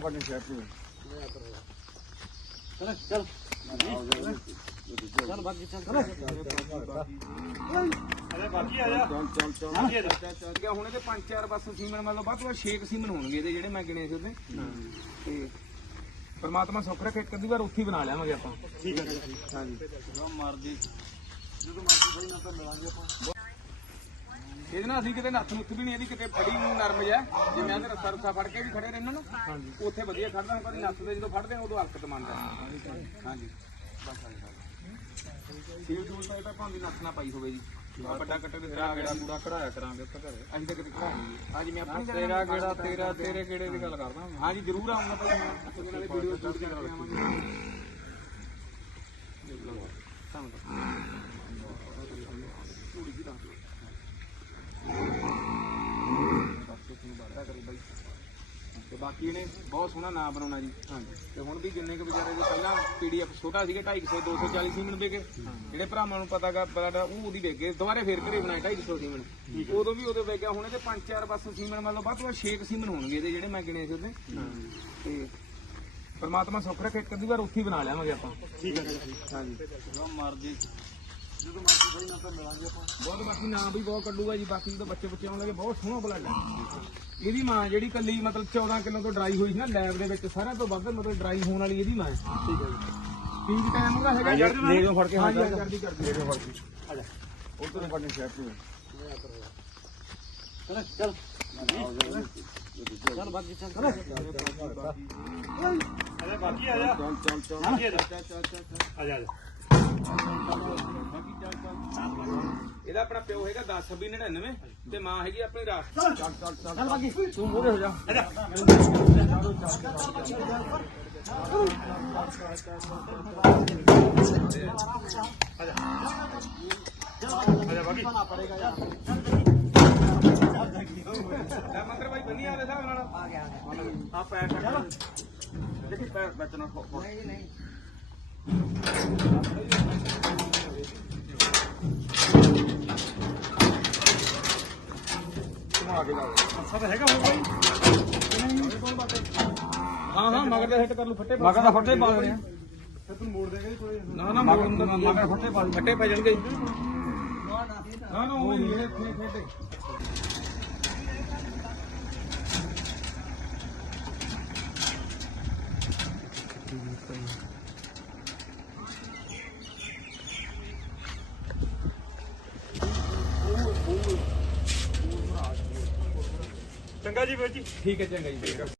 ਸ਼ਹਿਰ ਤੋਂ। ਚਲ ਚੱਲ। ਚੱਲ ਬਾਕੀ ਚੱਲ। ਅਰੇ ਬਾਕੀ ਆ ਜਾ। ਚੱਲ ਚੱਲ ਚੱਲ। ਬਾਕੀ ਆ ਜਾ। ਠੀਕ ਆ ਹੁਣ ਇਹਦੇ ਪੰਜ ਚਾਰ ਬਸ ਸੀਮਨ ਮੰਨ ਲਓ ਵੱਧ ਤੋਂ ਵੱਧ 6 ਸੀਮਨ ਹੋਣਗੇ ਇਹਦੇ ਜਿਹੜੇ ਮੈਂ ਗਿਣੇ ਸੀ ਉਹਦੇ। ਤੇ ਪਰਮਾਤਮਾ ਸੁੱਖ ਰੱਖੇ ਇੱਕ ਅੱਧੀ ਵਾਰ ਉੱਥੇ ਹੀ ਬਣਾ ਲਿਆਵਾਂਗੇ ਆਪਾਂ। ਠੀਕ ਹੈ ਜੀ ਹਾਂਜੀ। ਮਰਦੀ ਜਦੋਂ ਮਰਦੀ ਬਈ ਨਾ ਤਾਂ ਮਿਲਾਂਗੇ ਆਪਾਂ। ਇਹਦੇ ਨਾਲ ਅਸੀਂ ਕਿਤੇ ਨੱਥ ਨੁੱਥ ਵੀ ਨਹੀਂ ਇਹਦੀ ਕਿਤੇ ਫੜੀ ਨੂੰ ਨਰਮ ਜਿਹਾ ਜਿਵੇਂ ਆਂਦੇ ਰੱਸਾ ਰੁੱਸਾ ਫੜ ਕੇ ਵੀ ਖੜੇ ਰਹਿਣਾ ਨਾ ਹਾਂਜੀ। ਉੱਥੇ ਵਧੀਆ ਖੜਦਾ ਪਰ ਨੱਥ ਤੇ ਜਦੋਂ ਫੜਦੇ ਆ ਉਦੋਂ ਹਲਕਤ ਮੰਨਦਾ ਹਾਂਜੀ ਬਸ ਗੱਲ ਸੀਲ ਟੂਲ ਤਾਂ ਇਹ ਤਾਂ ਭਾਂਦੀ ਨੱਥ ਨਾ ਪਾਈ ਹੋਵੇ ਜੀ। ਵੱਡਾ ਕੱਟੇ ਦੇ ਤੇਰਾ ਗੇੜਾ ਪੂਰਾ ਕਢਾਇਆ ਕਰਾਂਗੇ ਆਪਾਂ ਘਰੇ। ਅਸੀਂ ਤਾਂ ਕਿਤੇ ਖੜਾ ਅੱਜ ਮੈਂ ਆਪਣੀ ਤੇਰਾ ਗੇੜਾ ਤੇਰਾ ਤੇਰੇ ਗੇੜੇ ਦੀ ਗੱਲ ਕਰਦਾ ਹਾਂਜੀ ਜ਼ਰੂਰ ਆਉਂਗਾ ਭਾਈ ਮੈਂ। ਤੁਹਾਡੇ ਨਾਲ ਵੀਡੀਓ ਸ਼ੂਟ ਕਰਕੇ ਆਵਾਂਗੇ। ਤੇ ਬਾਕੀ ਇਹਨੇ ਬਹੁਤ ਸੋਹਣਾ ਨਾਮ ਬਣਾਉਣਾ ਜੀ। ਹਾਂਜੀ। ਤੇ ਹੁਣ ਵੀ ਜਿੰਨੇ ਕੁ ਵਿਚਾਰੇ ਦੇ ਪਹਿਲਾਂ ਪੀਡੀਐਫ ਛੋਟਾ ਸੀਗਾ 250 240 ਸੀਮਨ ਵੇਗੇ ਜਿਹੜੇ ਭਰਾਵਾਂ ਨੂੰ ਪਤਾ ਗਾ ਪਤਾ ਉਹ ਉਹਦੀ ਵੇਗੇ ਦੁਬਾਰੇ ਫੇਰ ਘਰੇ ਬਣਾਏ 250 ਸੀਮਨ। ਉਦੋਂ ਵੀ ਉਹਦੇ ਵੇਗਿਆ ਹੁਣ ਇਹਦੇ ਪੰਜ ਚਾਰ ਬਸ ਸੀਮਨ ਮੰਨ ਲਓ ਵੱਧ ਤੋਂ ਵੱਧ 6 ਸੀਮਨ ਹੋਣਗੇ ਇਹਦੇ ਜਿਹੜੇ ਮੈਂ ਗਿਣੇ ਸੀ ਉਹਦੇ। ਤੇ ਪਰਮਾਤਮਾ ਸੁੱਖ ਰੱਖੇ ਇੱਕ ਅੱਧੀ ਵਾਰ ਉੱਥੇ ਬਣਾ ਲਿਆਵਾਂਗੇ ਆਪਾਂ। ਠੀਕ ਹੈ। ਜੀ ਹਾਂਜੀ। ਜਦੋਂ ਮਰਦੀ ਜਦੋਂ ਮਰਦੀ ਬਈ ਨਾ ਤਾਂ ਮਿਲਾਂਗੇ ਆਪਾਂ ਬਹੁਤ ਬਾਕੀ ਨਾਮ ਵੀ ਬਹੁਤ ਕੱਢੂਗਾ ਜੀ ਬਾਕੀ ਜਦੋਂ ਬੱਚੇ ਬੱਚੇ ਆਉਣਗੇ ਬਹੁਤ ਸੋਹਣਾ ਬਲੱਡ ਹੈ। ਇਹਦੀ ਮਾਂ ਜਿਹੜੀ ਕੱਲੀ ਮਤਲਬ 14 ਕਿਲੋ ਤੋਂ ਡਰਾਈ ਹੋਈ ਸੀ ਨਾ ਲੈਬ ਦੇ ਵਿੱਚ ਸਾਰਿਆਂ ਤੋਂ ਵੱਧ ਮਤਲਬ ਡਰਾਈ ਹੋਣ ਵਾਲੀ ਇਹਦੀ ਮਾਂ ਹੈ। ਠੀਕ ਹੈ ਜੀ। ਪੀਕ ਟਾਈਮ ਉਹਦਾ ਹੈਗਾ ਜੀ ਲੈ ਜਾਓ ਫੜ ਕੇ ਹਾਂਜੀ ਕਰਦੀ ਕਰਦੀ ਲੈ ਜਾਓ ਫੜ ਕੇ। ਆ ਜਾ। ਉਧਰ ਪਟਨ ਸ਼ਹਿਰ ਤੋਂ ਚਲ ਚੱਲ। ਚੱਲ ਬਾਕੀ ਚੱਲ। ਅਰੇ ਜਾ ਚੱਲ ਚੱਲ ਚੱਲ। ਬਾਕੀ ਆ ਜਾ। ਚੱਲ ਚੱਲ ਚੱਲ। ਆ ਜਾ ਆ ਜਾ। ਇਹਦਾ ਆਪਣਾ ਪਿਓ ਹੈਗਾ 10 26 99 ਤੇ ਮਾਂ ਹੈਗੀ ਆਪਣੀ ਰਾਸ ਚੱਲ ਚੱਲ ਚੱਲ ਬਾਕੀ ਤੂੰ ਮੂਰੇ ਹੋ ਜਾ ਆ ਜਾ ਆ ਜਾ ਬਾਕੀ ਲੈ ਮੰਦਰ ਭਾਈ ਬੰਨੀ ਆਲੇ ਹਿਸਾਬ ਨਾਲ ਆ ਗਿਆ ਆ ਪੈਰ ਕੱਟ ਦੇਖੀ ਪੈਰ ਬਚਣਾ ਨਹੀਂ ਨਹੀਂ ਸਭ ਹੈਗਾ ਹੋ ਹਾਂ ਮਗਰ ਦਾ ਹਿੱਟ ਕਰ ਲੂ ਫੱਟੇ ਮਗਰ ਦਾ ਪਾ ਦੇਣੇ ਆ ਨਾ ਨਾ ਮਗਰ ਫੱਟੇ ਪਾ ਫੱਟੇ ਪੈ ਜਾਣਗੇ। ਨਾ ਨਾ ਉਹ ਇਹ ਫੱਟੇ ਚੰਗਾ ਜੀ ਵੀਰ ਜੀ। ਠੀਕ ਹੈ ਚੰਗਾ ਜੀ।